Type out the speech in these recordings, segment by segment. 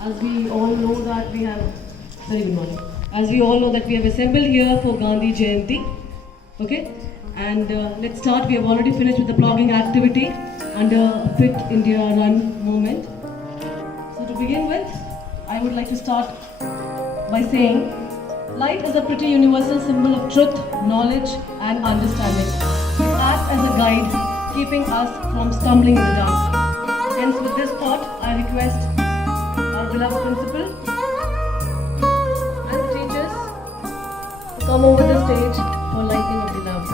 As we all know that we have, very good morning. As we all know that we have assembled here for Gandhi Jayanti, okay? And let's start. We have already finished with the plogging activity under Fit India Run movement. So to begin with, I would like to start by saying, light is a pretty universal symbol of truth, knowledge, and understanding. It acts as a guide, keeping us from stumbling in the dark. Hence, with this thought, I request our beloved principal and the teachers to come over the stage for lighting of the lamp.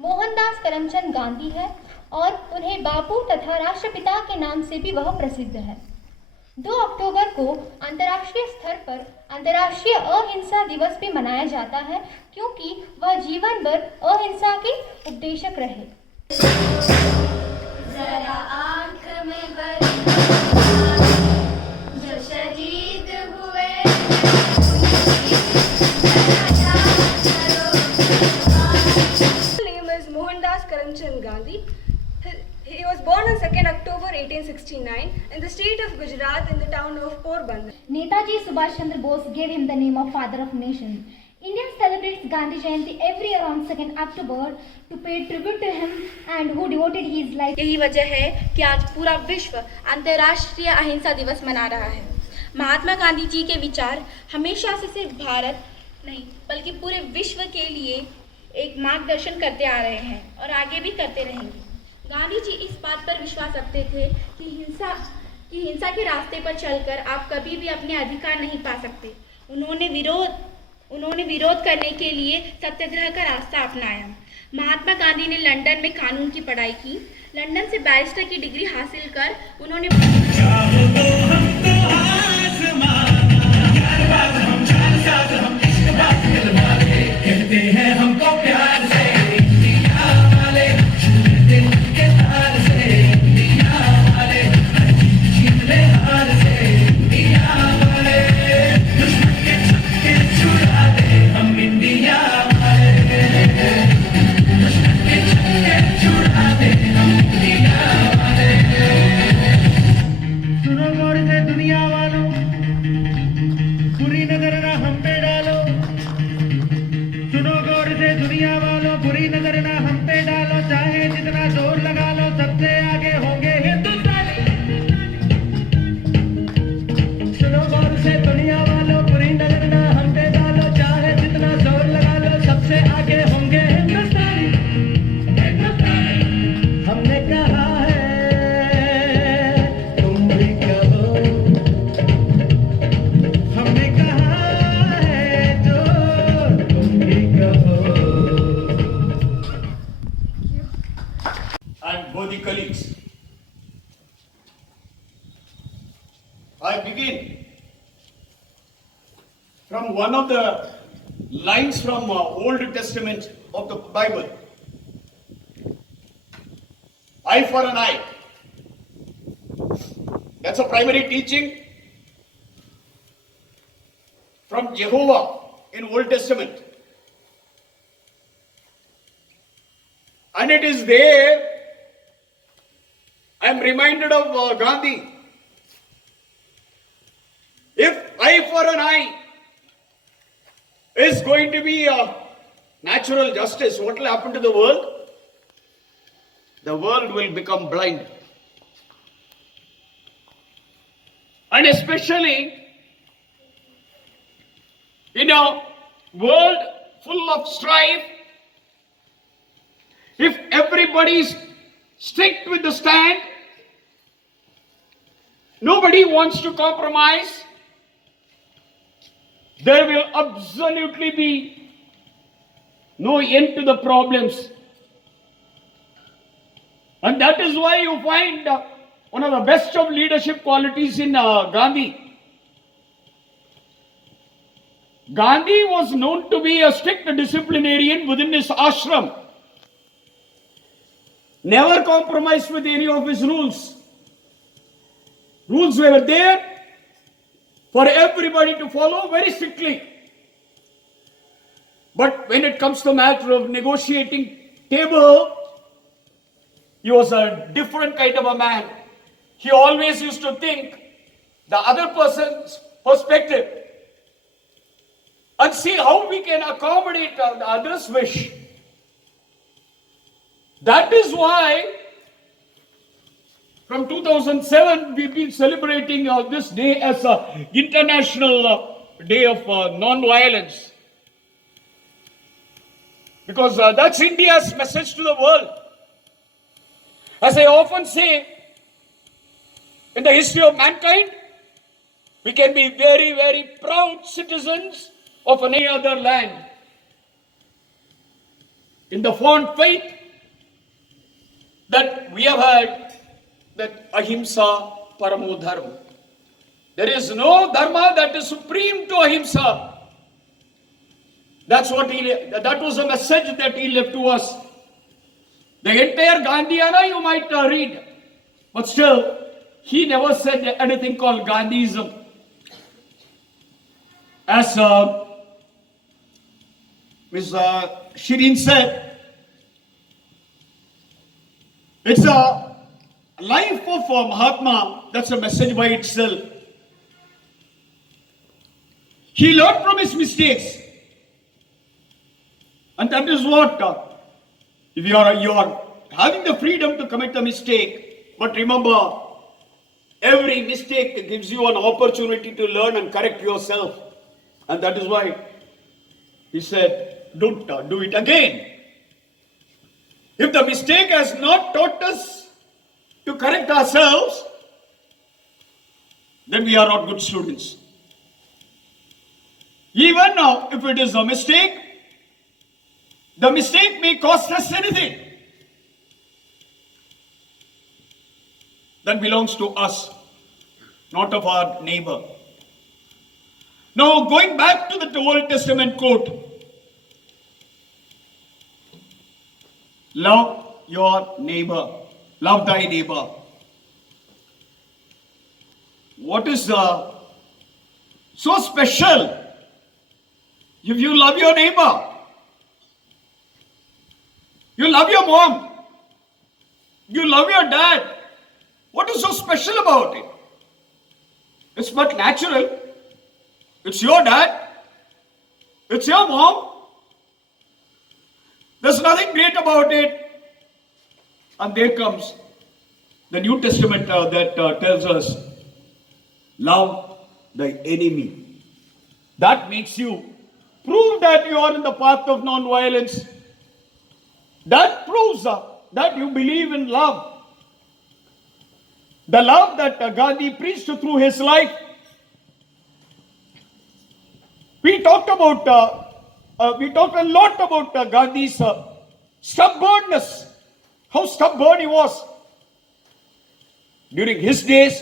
Mohandas Karamchand Gandhi है और उन्हें बापू तथा राष्ट्रपिता के नाम से भी वह प्रसिद्ध है। 2 अक्टूबर को अंतर्राष्ट्रीय स्तर पर अंतर्राष्ट्रीय अहिंसा दिवस भी मनाया जाता है, क्योंकि वह जीवन भर अहिंसा के उपदेशक रहे। जरा आंख में जो शहीद हुए Mohandas Karamchand Gandhi. He was born on 2nd October 1869 in the state of Gujarat in the town of Porbandar. Netaji Subhash Chandra Bose gave him the name of Father of Nation. India celebrates Gandhi Jayanti every year on 2nd October to pay tribute to him and who devoted his life. यही वजह है कि आज पूरा विश्व अंतर्राष्ट्रीय अहिंसा दिवस मना रहा है। महात्मा गांधी जी के विचार हमेशा से सिर्फ भारत नहीं बल्कि पूरे विश्व के लिए एक मार्गदर्शन करते आ रहे हैं और आगे भी करते रहेंगे। गांधी जी इस बात पर विश्वास रखते थे कि हिंसा के रास्ते पर चलकर आप कभी भी अपने अधिकार नहीं पा सकते। उन्होंने विरोध करने के लिए सत्याग्रह का रास्ता अपनाया। महात्मा गांधी ने लंदन में कानून की पढ़ाई की। लंदन से बैरिस्टर की डिग्री हासिल कर उन्होंने I begin from one of the lines from Old Testament of the Bible. Eye for an eye. That's a primary teaching from Jehovah in Old Testament. And it is there, I am reminded of Gandhi. If eye for an eye is going to be natural justice, what will happen to the world? The world will become blind. And especially in a world full of strife, if everybody is strict with the stand, nobody wants to compromise, there will absolutely be no end to the problems. And that is why you find one of the best of leadership qualities in Gandhi. Gandhi was known to be a strict disciplinarian within his ashram. Never compromised with any of his rules. Rules were there for everybody to follow very strictly. But when it comes to matter of negotiating table, he was a different kind of a man. He always used to think the other person's perspective and see how we can accommodate the other's wish. That is why from 2007 we've been celebrating this day as an International Day of Non-Violence. Because that's India's message to the world. As I often say, in the history of mankind, we can be very, very proud citizens of any other land. In the fond faith that we have heard that ahimsa paramo dharma. There is no dharma that is supreme to ahimsa. That was a message that he left to us. The entire Gandhiana you might read, but still, he never said anything called Gandhism. As Ms. Shireen said, it's a life of Mahatma, that's a message by itself. He learned from his mistakes. And that is what, if you are having the freedom to commit a mistake, but remember, every mistake gives you an opportunity to learn and correct yourself. And that is why he said, don't do it again. If the mistake has not taught us to correct ourselves, then we are not good students. Even now, if it is a mistake, the mistake may cost us anything. That belongs to us, not of our neighbor. Now, going back to the Old Testament quote, love your neighbor, love thy neighbor. What is so special if you love your neighbor? You love your mom. You love your dad. What is so special about it? It's but natural. It's your dad. It's your mom. There's nothing great about it. And there comes the New Testament that tells us, love thy enemy. That makes you prove that you are in the path of non-violence. That proves that you believe in love. The love that Gandhi preached through his life. We talked a lot about Gandhi's stubbornness. How stubborn he was. During his days,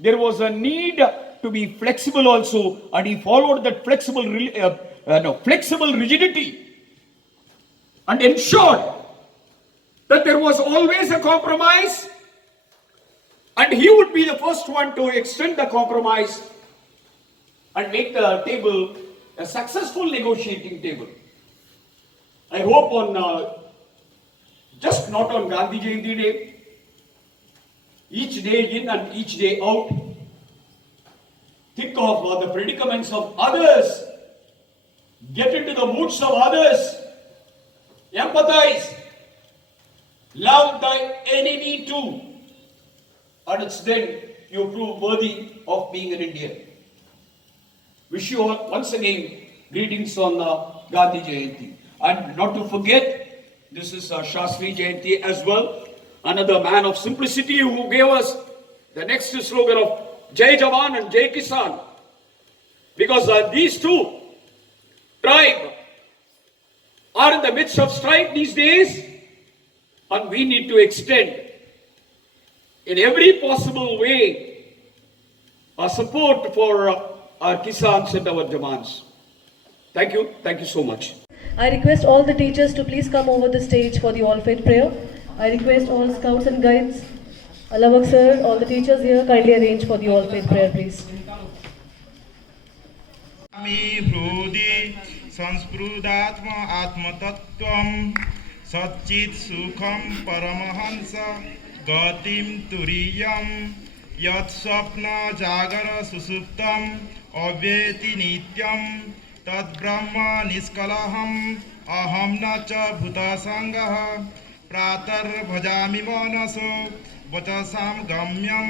there was a need to be flexible also, and he followed that flexible flexible rigidity and ensured that there was always a compromise, and he would be the first one to extend the compromise and make the table a successful negotiating table. I hope on just not on Gandhi Jayanti Day, each day in and each day out, think of the predicaments of others, get into the moods of others, empathize, love thy enemy too, and it's then you prove worthy of being an Indian. Wish you all once again greetings on Gandhi Jayanti. And not to forget, this is Shastri Jayanti as well, another man of simplicity who gave us the next slogan of Jai Jawan and Jai Kisan. Because these two tribes are in the midst of strife these days, and we need to extend in every possible way our support for our Kisans and our Jawans. Thank you so much. I request all the teachers to please come over the stage for the all-faith prayer. I request all scouts and guides, Alavak sir, all the teachers here, kindly arrange for the all-faith prayer, please. मी हृदि संस्पृदात्म आत्मतत्त्वं सच्चित् सुखं परमहंस गतिं तुरीयं यत् स्वप्न जागर सुसुप्तम् अव्येति नित्यं तद्ब्रह्म निष्कलहम् अहं न च भूतसङ्गः प्रातर्भजामि मनसो वचसां गम्यं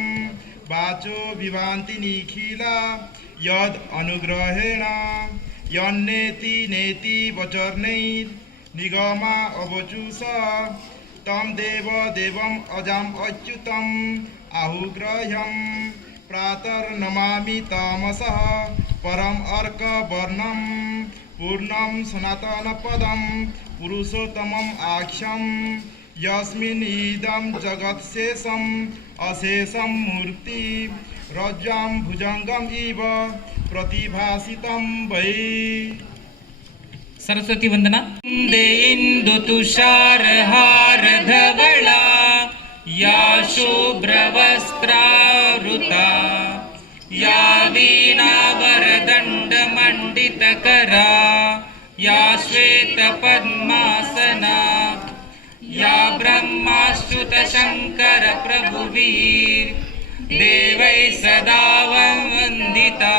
वाचो विभान्ति निखिला यद अनुग्रहेण यन्नेति नेति वचर्नैर् निगमा अवचुष तम देव देवम अजाम अच्युतम आहुग्रह्यं प्रातर्नमामि तामसः परम अर्क वर्णं पूर्णं सनातन पदं पुरुषोत्तमम् आख्यं यस्मिन् इदं जगत्शेषम् अशेषं मूर्ति रज्जां भुजंगम इव प्रतिभासितं वै। सरस्वती वंदना। दे इंदु तुषार हार धवला या शुभ्र वस्त्रावृता या वीणा वरदंड मंडित करा या श्वेत पद्मासना या ब्रह्माच्युत शंकर प्रभुवीर देवै सदा वंदिता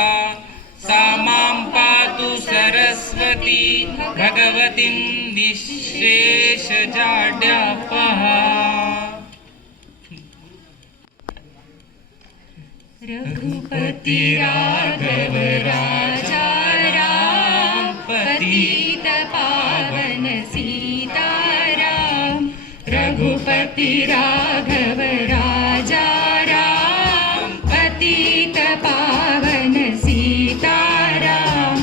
सा मां पातु सरस्वती भगवतीं निःशेषजाड्यापहा। रघुपति राघव राजा राम पतित पावन सीताराम। रघुपति राघव राजा राम पतित पावन सीताराम।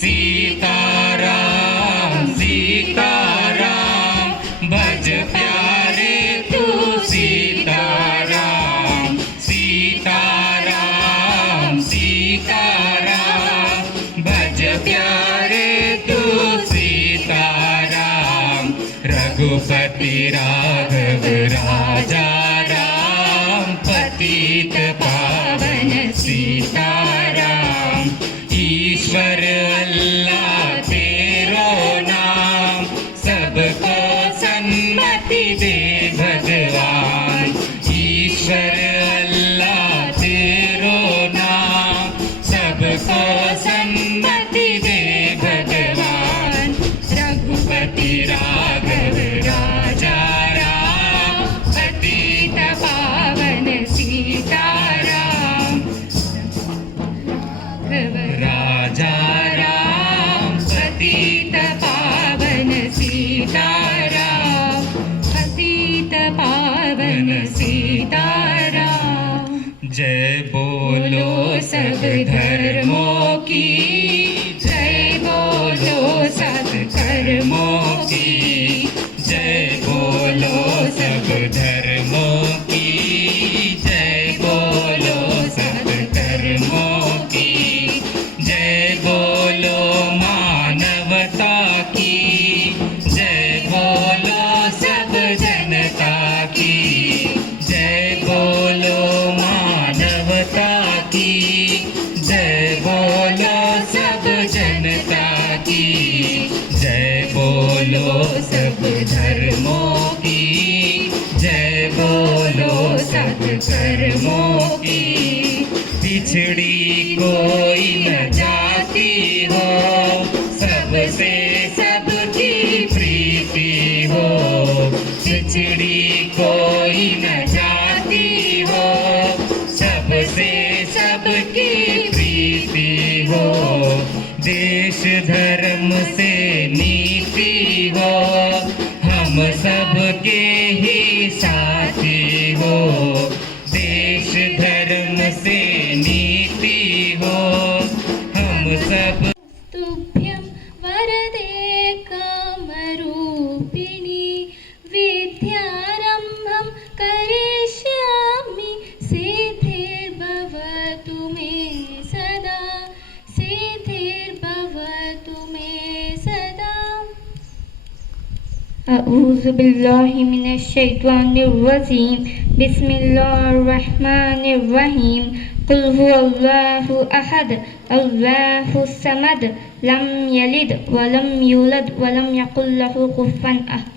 सीताराम सीताराम भज प्यारे तू सीताराम। सीताराम सीताराम भज प्यारे तू सीताराम। रघुपति राघव राजा राम पतित पावन सीताराम। ईश्वर अल्लाह तेरो नाम सबको सन्मति दे भगवान। ईश्वर अल्लाह तेरो नाम सबको सन्मति दे भगवान। रघुपति राघव राजा राम पतित पावन सीताराम। राजा राम पतित पावन सीताराम। पतित पावन सीताराम। जय बोलो सब धर्मों की जय बोलो सब कर्मों की जय बोलो सब धर्मों की जय बोलो सब कर्मों की जय बोलो मान पिछड़ी कोई न जाती हो, सबसे सबकी प्रीति हो। पिछड़ी कोई न जाती हो, सबसे सबकी प्रीति हो। देश धर्म से नीति हो, हम सबके ही साथी हो। देश धर्म से नीति हो, हम सब। तुभ्यं वरदे कामरूपिणी, विद्यारम्भं करिष्यामि। सिद्धिर्भवतु मे सदा, सिद्धिर्भवतु मे सदा। अऊज़ु बिल्लाहि मिनश शैतानिर रजीम। बिस्मिल्लाहिर रहमानिर रहीम। कुल हुवल्लाहु अहद, अल्लाहुस समद, लम यलिद वलम यूलद वलम यकुल लहु कुफुवन अहद।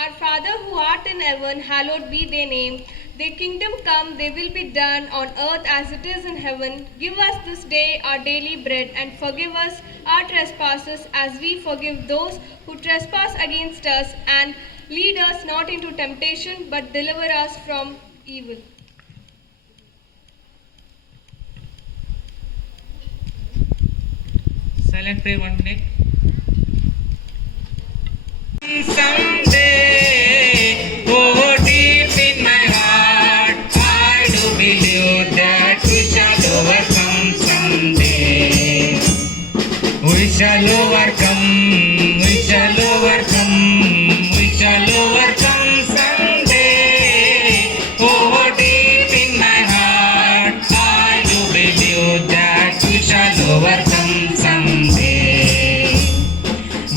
Our Father who art in heaven, hallowed be thy name. Thy kingdom come, thy will be done on earth as it is in heaven. Give us this day our daily bread, and forgive us our trespasses as we forgive those who trespass against us. And lead us not into temptation, but deliver us from evil. Silent prayer 1 minute. Someday, oh deep in my heart, I do believe that we shall overcome someday. We shall overcome, we shall overcome, we shall overcome someday. Oh deep in my heart, I do believe that we shall overcome someday.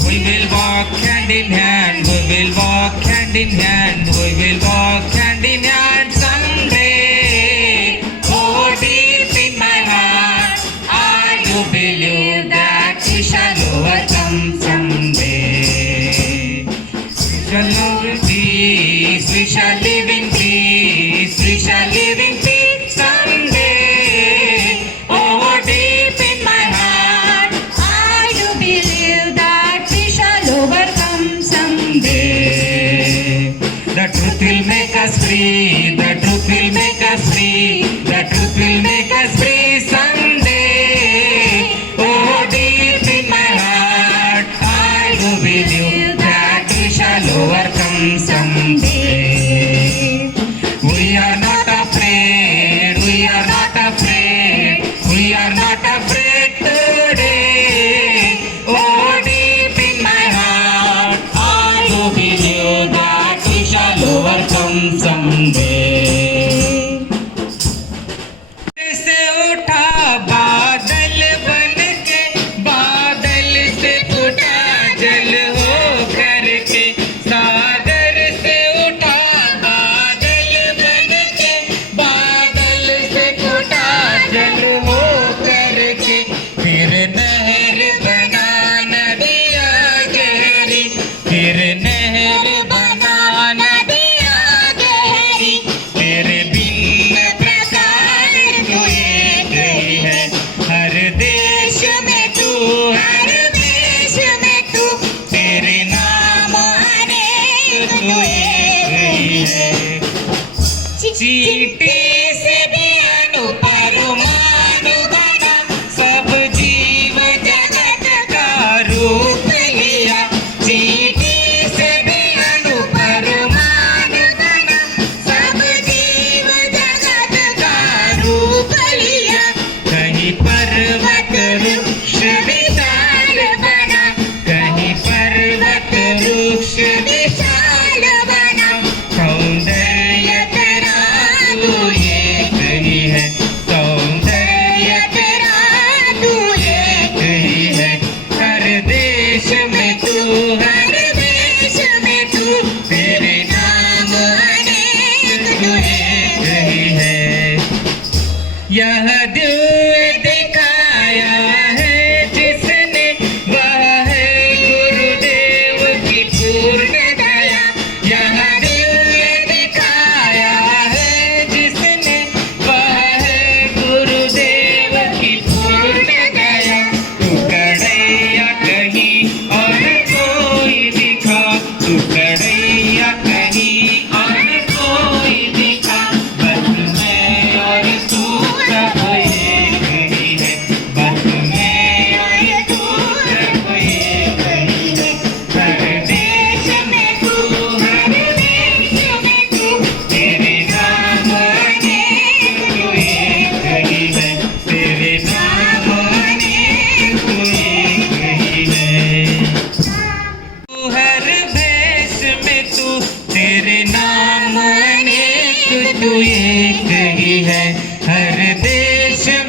We will walk hand in hand, we will walk hand in hand, we will walk hand in hand someday. Oh, deep in my heart, I do believe that we shall overcome someday. We shall live in peace, we shall live in peace, we shall live in peace someday. Oh, deep in my heart, I do believe that we shall overcome someday. The truth will make us free, the truth will make us free, the truth will make us free someday. Oh, deep in my heart, I do believe that we shall overcome someday. We are not afraid, we are not afraid, we are not afraid today. Oh, deep in my heart, I do believe that we shall overcome someday. से उठा बादल बन के, बादल से फूटा जल हो करके, सागर से उठा बादल बन के, बादल से फूटा जल हो करके, फिर नहर बना नदिया गहरी, फिर नहर बना नदिया गहरी। तेरे भिन्न प्रकार तू एक ही है, हर देश में तू, हर देश में तू, तेरे नाम अनेक तू एक ही है। चींटी से भी अनुपरमाणु बना, सब जीव जगत का रूप लिया। चींटी से भी अनुपरमाणु बना, सब जीव जगत का रूप लिया। कहीं पर्वत वृक्ष विशाल बना, कहीं पर्वत वृक्ष विशाल बना। सौंदर्य तेरा तू एक ही है, सौंदर्य तेरा तू एक ही है। हर देश में तू, हर देश में तू, तेरे नाम अनेक तू एक ही है। यह दिव्य दिखाया है जिसने, वह है गुरुदेव की पूर्ण दया। यह दिव्य दिखाया है जिसने, वह है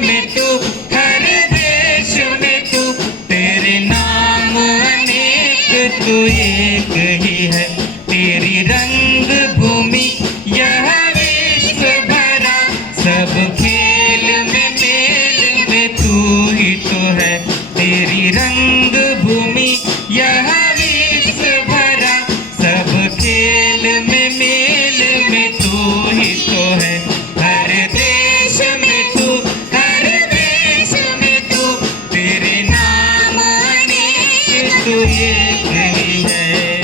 में तू, हर देश में तू, तेरे नाम अनेक तू एक ही है। तेरी रंग भूमि यह विश्व भरा, सब खेल में मेल में तू ही तो है। तेरी रंग भूमि यह विश्व भरा, सब खेल में मेल में तू ही तो है। हर देश में तू, हर देश में तू, तेरे नाम अनेक तू एक ही है।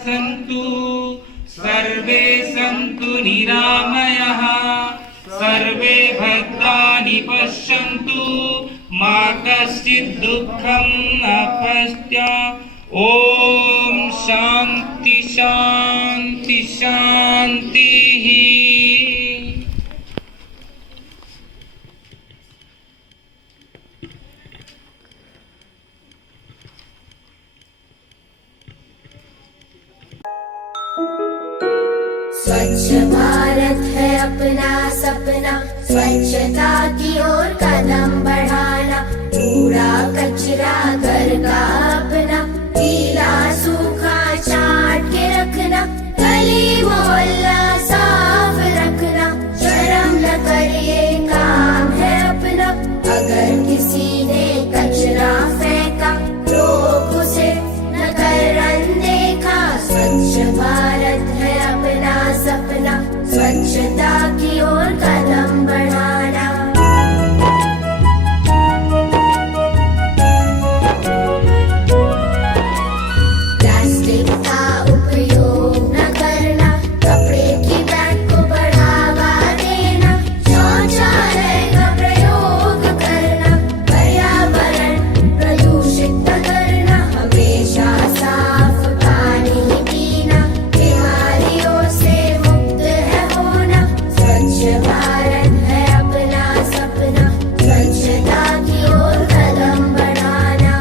सन्तु सर्वे सन्तु निरामयाः, सर्वे भद्राणि पश्यन्तु, मा कश्चित् दुःखं न पश्यात्। ॐ शान्ति शान्ति शान्तिः। स्वच्छ भारत है अपना सपना, स्वच्छता की ओर कदम बढ़ाना, कूड़ा कचरा घर का अपना, गीला सूखा छांट के रखना, गली मोहल्ला साफ रखना, शर्म न करिए काम है अपना। अगर किसी ने कचरा फेंका, रोक उसे न कर अनदेखा। स्वच्छ भारत है अपना सपना, स्वच्छता की ओर कदम बढ़ाना। प्लास्टिक का उपयोग न करना, कपड़े की बैग को बढ़ावा देना, शौचालय का प्रयोग करना, पर्यावरण प्रदूषित न करना, हमेशा साफ पानी पीना, बीमारियों से मुक्त है होना। स्वच्छ भारत है अपना सपना, स्वच्छता की ओर कदम बढ़ाना।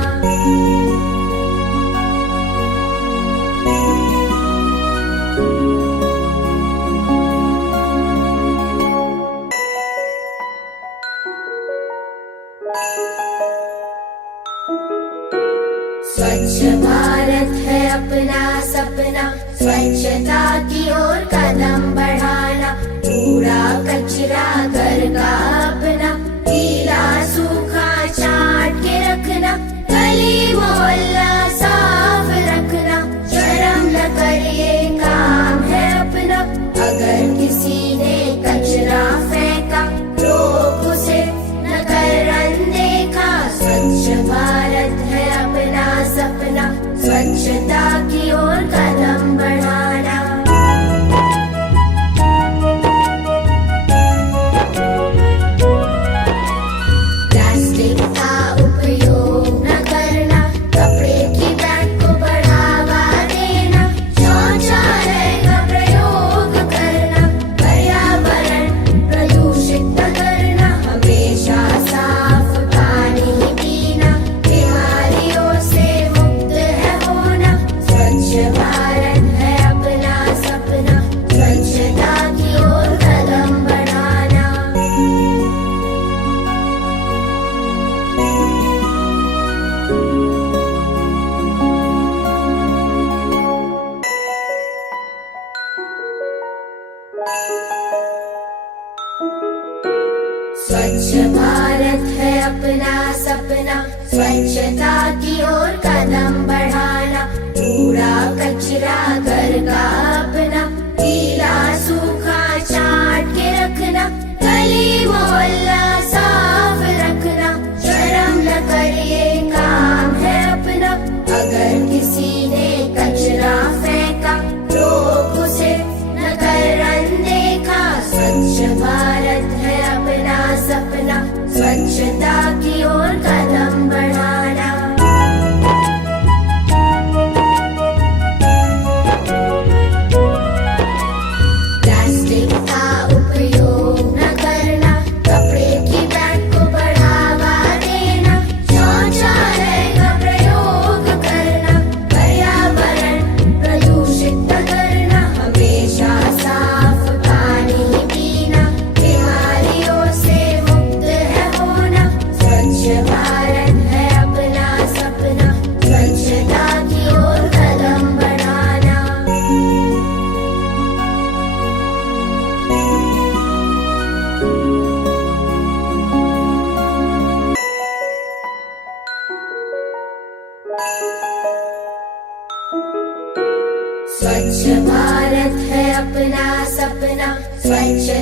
स्वच्छ भारत है अपना सपना, स्वच्छता की ओर कदम बढ़ाना, कूड़ा कचरा घर का अपना, गीला सूखा छांट के रखना, गली मोहल्ला साफ रखना, शर्म न करिए काम है अपना। अगर किसी ने कचरा फेंका, रोक उसे न कर अनदेखा। स्वच्छ भारत है अपना सपना, स्वच्छता की ओर कदम बढ़ाना। प्लास्टिक का उपयोग न करना, कपड़े की बैग को बढ़ावा देना, शौचालय का प्रयोग करना, पर्यावरण प्रदूषित न करना, हमेशा साफ पानी पीना, बीमारियों से मुक्त है होना। स्वच्छ भारत है अपना सपना, स्वच्छता की ओर कदम बढ़ाना। स्वच्छ भारत है अपना सपना, स्वच्छता की ओर कदम बढ़ाना, कूड़ा कचरा घर का अपना, गीला सूखा छांट के रखना, गली मोहल्ला साफ रखना, शर्म न करिए काम है अपना। अगर किसी ने कचरा फेंका, रोक उसे न कर अनदेखा। स्वच्छ भारत है अपना सपना, स्वच्छता की ओर कदम बढ़ाना।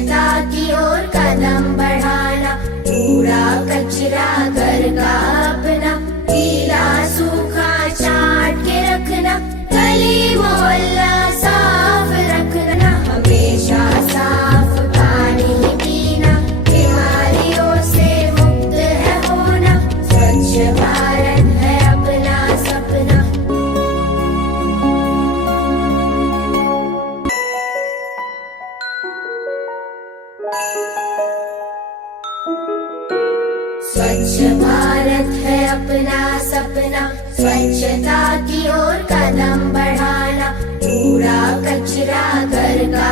स्वच्छता की ओर कदम बढ़ाना, कूड़ा कचरा घर का अपना, गीला सूखा छांट के रखना, गली मोहल्ला साफ रखना, हमेशा साफ पानी पीना, बीमारियों से मुक्त है होना, स्वच्छ भारत है अपना सपना। स्वच्छ भारत है अपना सपना, स्वच्छता की ओर कदम बढ़ाना, कूड़ा कचरा घर का